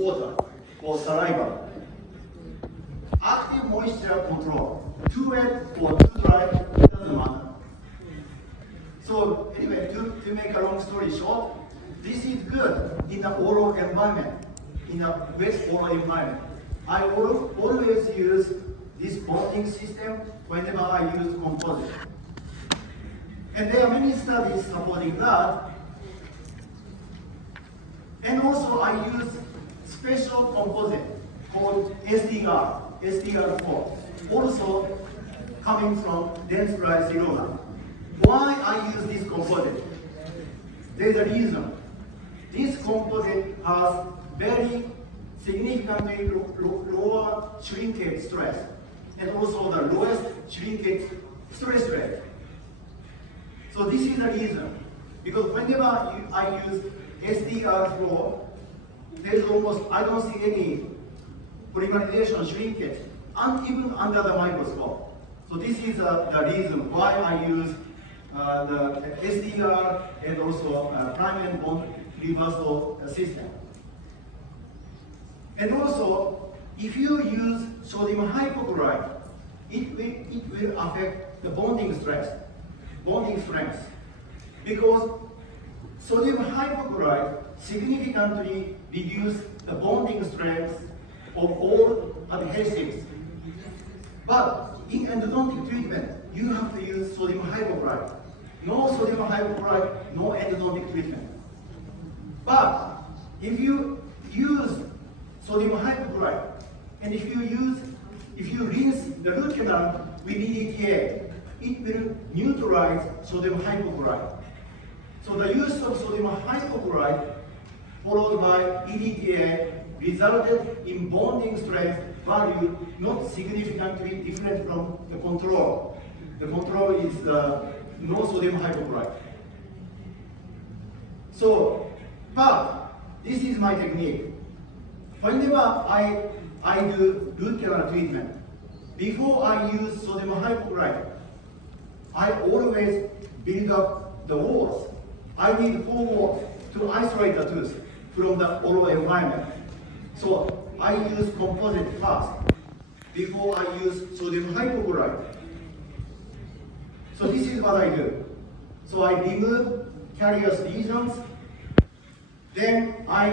water or saliva. Active moisture control. Too wet or too dry, doesn't matter. So anyway, to make a long story short, this is good in the oral environment, in a wet oral environment. I always use this bonding system whenever I use composite. And there are many studies supporting that. And also I use special composite called SDR4, also coming from dense dry cellulosa. Why I use this composite? There's a reason. This composite has very significantly lower shrinkage stress and also the lowest shrinkage stress rate. So this is the reason. Because whenever I use SDR4, there's almost, I don't see any polymerization shrinkage, and even under the microscope. So this is the reason why I use the SDR and also prime and bond reversal system. And also, if you use sodium hypochlorite, it will affect the bonding strength, because sodium hypochlorite significantly reduces the bonding strength of all adhesives. But in endodontic treatment, you have to use sodium hypochlorite. No sodium hypochlorite, no endodontic treatment. But if you use sodium hypochlorite, and if you rinse the root canal with EDTA, it will neutralize sodium hypochlorite. So the use of sodium hypochlorite followed by EDTA resulted in bonding strength value not significantly different from the control. The control is no sodium hypochlorite. So, but this is my technique. Whenever I do root canal treatment, before I use sodium hypochlorite, I always build up the walls. I need 4 walls to isolate the tooth from the oral environment. So I use composite first before I use sodium hypochlorite. So this is what I do. So I remove carious lesions, then I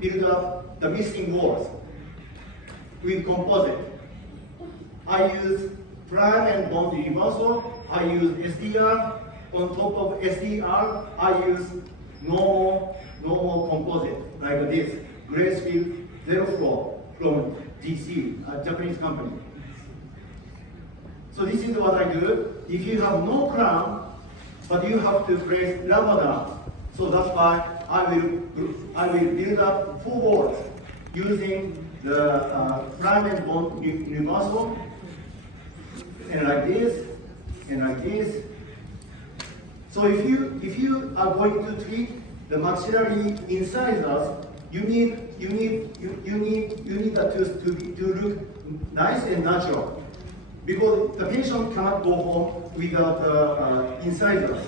build up the missing walls with composite. I use prime and bond reversal. I use SDR. On top of SDR, I use normal composite like this, Gracefield Zero Flow from DC, a Japanese company. So this is what I do. If you have no crown, but you have to place rubber down, so that's why I will build up 4 walls using the prime and bond reversal, and like this, and like this. So if you are going to treat the maxillary incisors, you need the tooth to look nice and natural, because the patient cannot go home without incisors.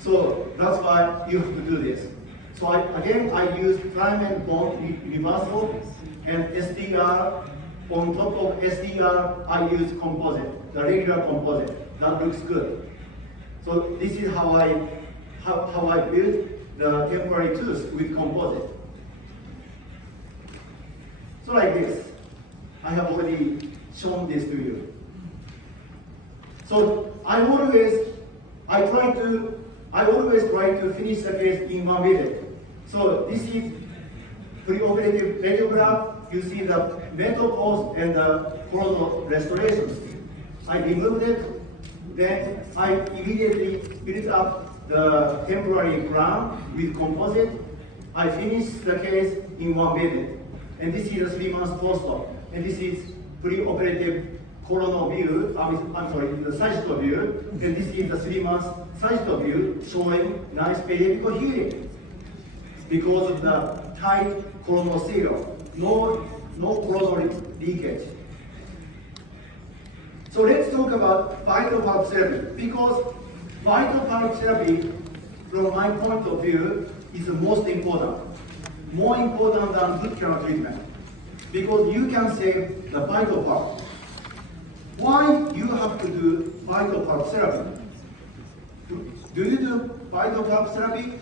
So that's why you have to do this. So I use prime and bond reversal and SDR. On top of SDR, I use composite, the regular composite. That looks good. So this is how I build the temporary tooth with composite. So like this, I have already shown this to you. So I always try to finish the case in 1 minute. So this is preoperative radiograph. You see the metal pose and the coronal restoration. I removed it. Then I immediately built up the temporary crown with composite. I finished the case in 1 minute. And this is a 3 months post-op. And this is pre-operative coronal view, the sagittal view. And this is the 3 months sagittal view showing nice periodical healing because of the tight coronal seal. No coronary leakage. So let's talk about vital bulb therapy, because vital bulb therapy, from my point of view, is the most important. more important than root canal treatment because you can save the vital part. Why you have to do vital part therapy? Do you do vital part therapy?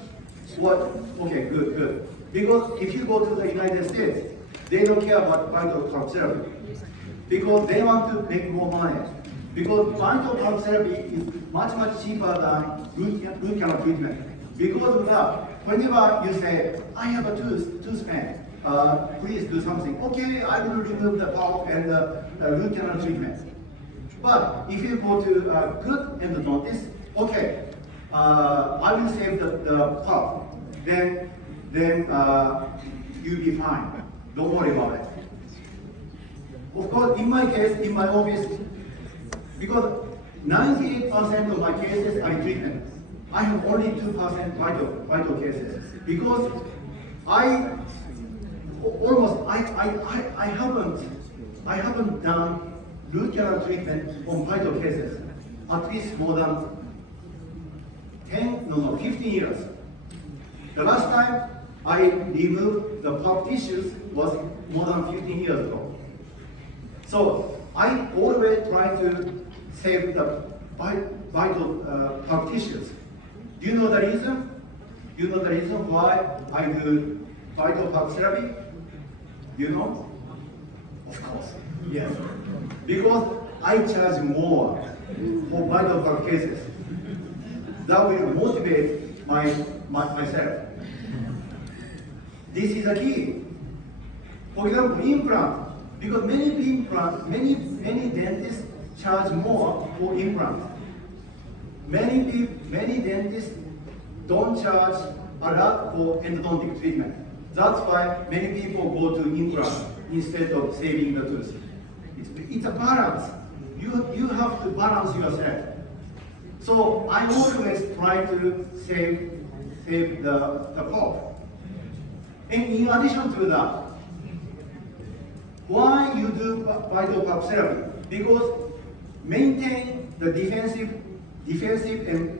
What? Okay, good. Because if you go to the United States, they don't care about vital part therapy because they want to make more money. Because vital part therapy is much cheaper than root canal treatment. Because of that, whenever you say, I have a tooth pain, please do something. Okay, I will remove the pulp and the root canal treatment. But if you go to a good endodontist, okay, I will save the pulp. Then you'll be fine. Don't worry about it. Of course, in my case, in my office, because 98% of my cases are in treatment, I have only 2% vital cases because I haven't done root canal treatment on vital cases at least more than 15 years. The last time I removed the pulp tissues was more than 15 years ago. So I always try to save the vital pulp tissues. Do you know the reason? Do you know the reason why I do vital pulp therapy? Do you know? Of course, yes. Because I charge more for vital pulp cases. That will motivate myself. This is the key. For example, implant. Because many dentists charge more for implant. Many dentists don't charge a lot for endodontic treatment. That's why many people go to implant instead of saving the tooth. It's a balance. You have to balance yourself. So I always try to save the pulp. And in addition to that, why you do vital pulp therapy? Because maintain the defensive and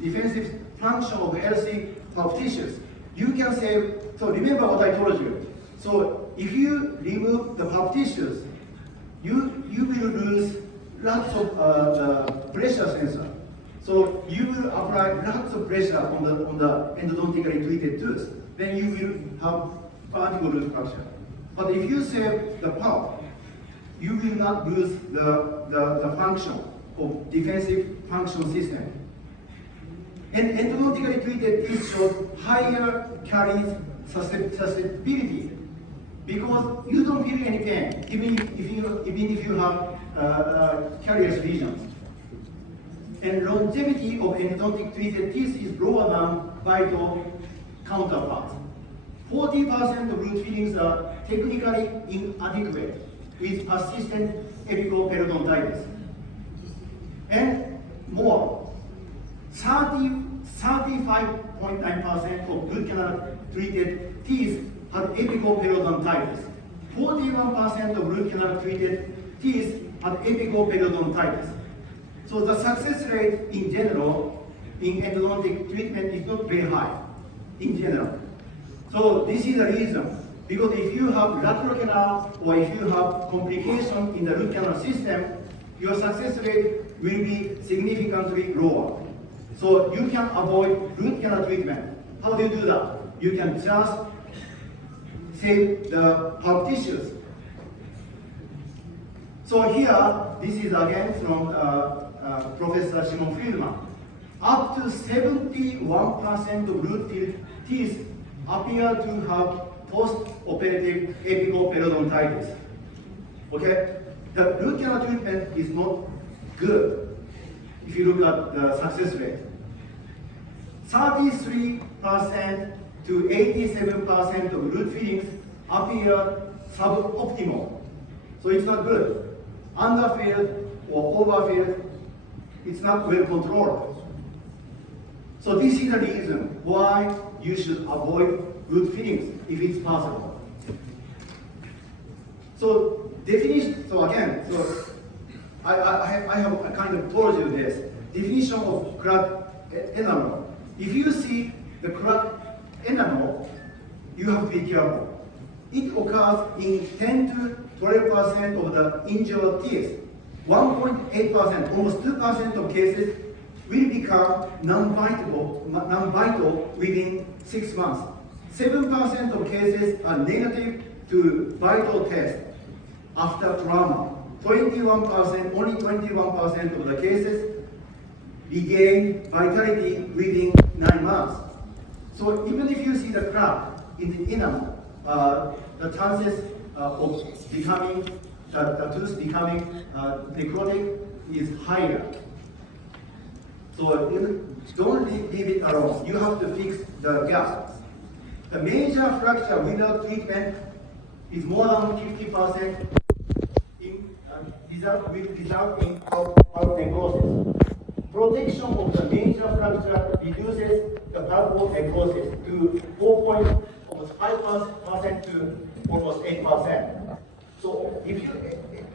defensive function of healthy pulp tissues. You can save. So remember what I told you. So if you remove the pulp tissues, you will lose lots of the pressure sensor. So you will apply lots of pressure on the endodontically treated tooth. Then you will have vertical root fracture. But if you save the pulp, you will not lose the function of defensive function system. And endodontically treated teeth shows higher caries susceptibility because you don't feel any pain, even if you have caries lesions. And longevity of endodontic treated teeth is lower than vital counterparts. 40% of root fillings are technically inadequate with persistent apical periodontitis. And more, 35.9% of root canal treated teeth had apical periodontitis. 41% of root canal treated teeth had apical periodontitis. So the success rate in general in endodontic treatment is not very high in general. So this is the reason. Because if you have lateral canal or if you have complication in the root canal system, your success rate will be significantly lower. So you can avoid root canal treatment. How do you do that? You can just save the pulp tissues. So here, this is again from Professor Simon Friedman. Up to 71% of root teeth appear to have post-operative apical periodontitis. Okay? The root canal treatment is not good if you look at the success rate. 33% to 87% of root fillings appear suboptimal. So it's not good. Underfilled or overfilled, it's not well controlled. So this is the reason why you should avoid root fillings if it's possible. So definition. So again, I have kind of told you this definition of cracked enamel. If you see the cracked enamel, you have to be careful. It occurs in 10 to 12% of the injured teeth. 1.8%, almost 2% of cases will become non-vital within 6 months. 7% of cases are negative to vital test after trauma. 21%, only 21% of the cases regain vitality within 9 months. So even if you see the crack in the enamel, the chances of becoming, the tooth becoming necrotic is higher. So don't leave it alone. You have to fix the gap. The major fracture without treatment is more than 50% will result in pulp necrosis. Protection of the major fracture reduces the pulp necrosis to 4.5% to almost 8%. So if you,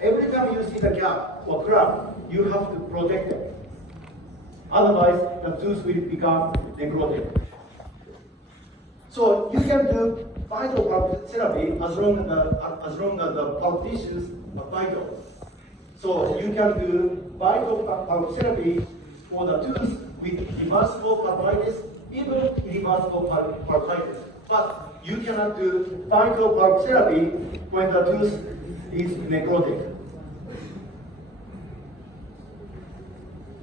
every time you see the gap or crack, you have to protect it. Otherwise, the tooth will become necrotic. So you can do vital pulp therapy as long as the pulp tissues are vital. So you can do vital pulp therapy for the tooth with reversible pulpitis, even irreversible pulpitis. But you cannot do vital pulp therapy when the tooth is necrotic.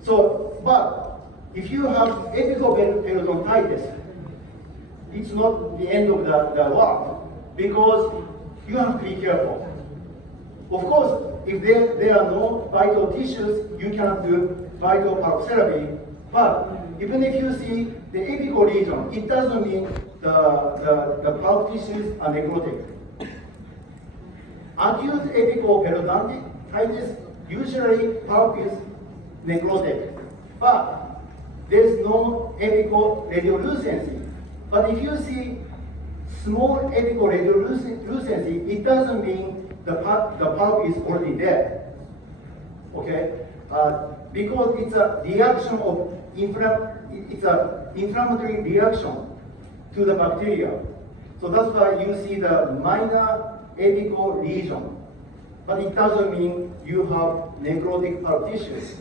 So, but if you have apical periodontitis, it's not the end of the work, because you have to be careful. Of course, if there are no vital tissues, you cannot do vital pulp therapy. But even if you see the apical region, it doesn't mean the pulp tissues are necrotic. Acute apical periodontitis, usually pulp is necrotic, but there's no apical radiolucency. But if you see small apical radiolucency, it doesn't mean the pulp is already dead. Okay, because it's a reaction of it's an inflammatory reaction to the bacteria. So that's why you see the minor apical lesion, but it doesn't mean you have necrotic pulp tissues.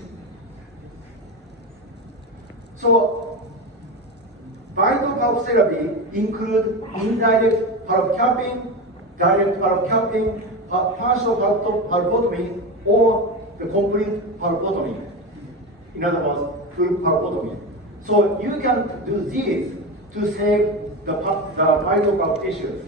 So vital pulp therapy include indirect pulp capping, direct pulp capping, partial pulpotomy, or the complete pulpotomy. In other words, full pulpotomy. So you can do these to save the vital pulp tissues.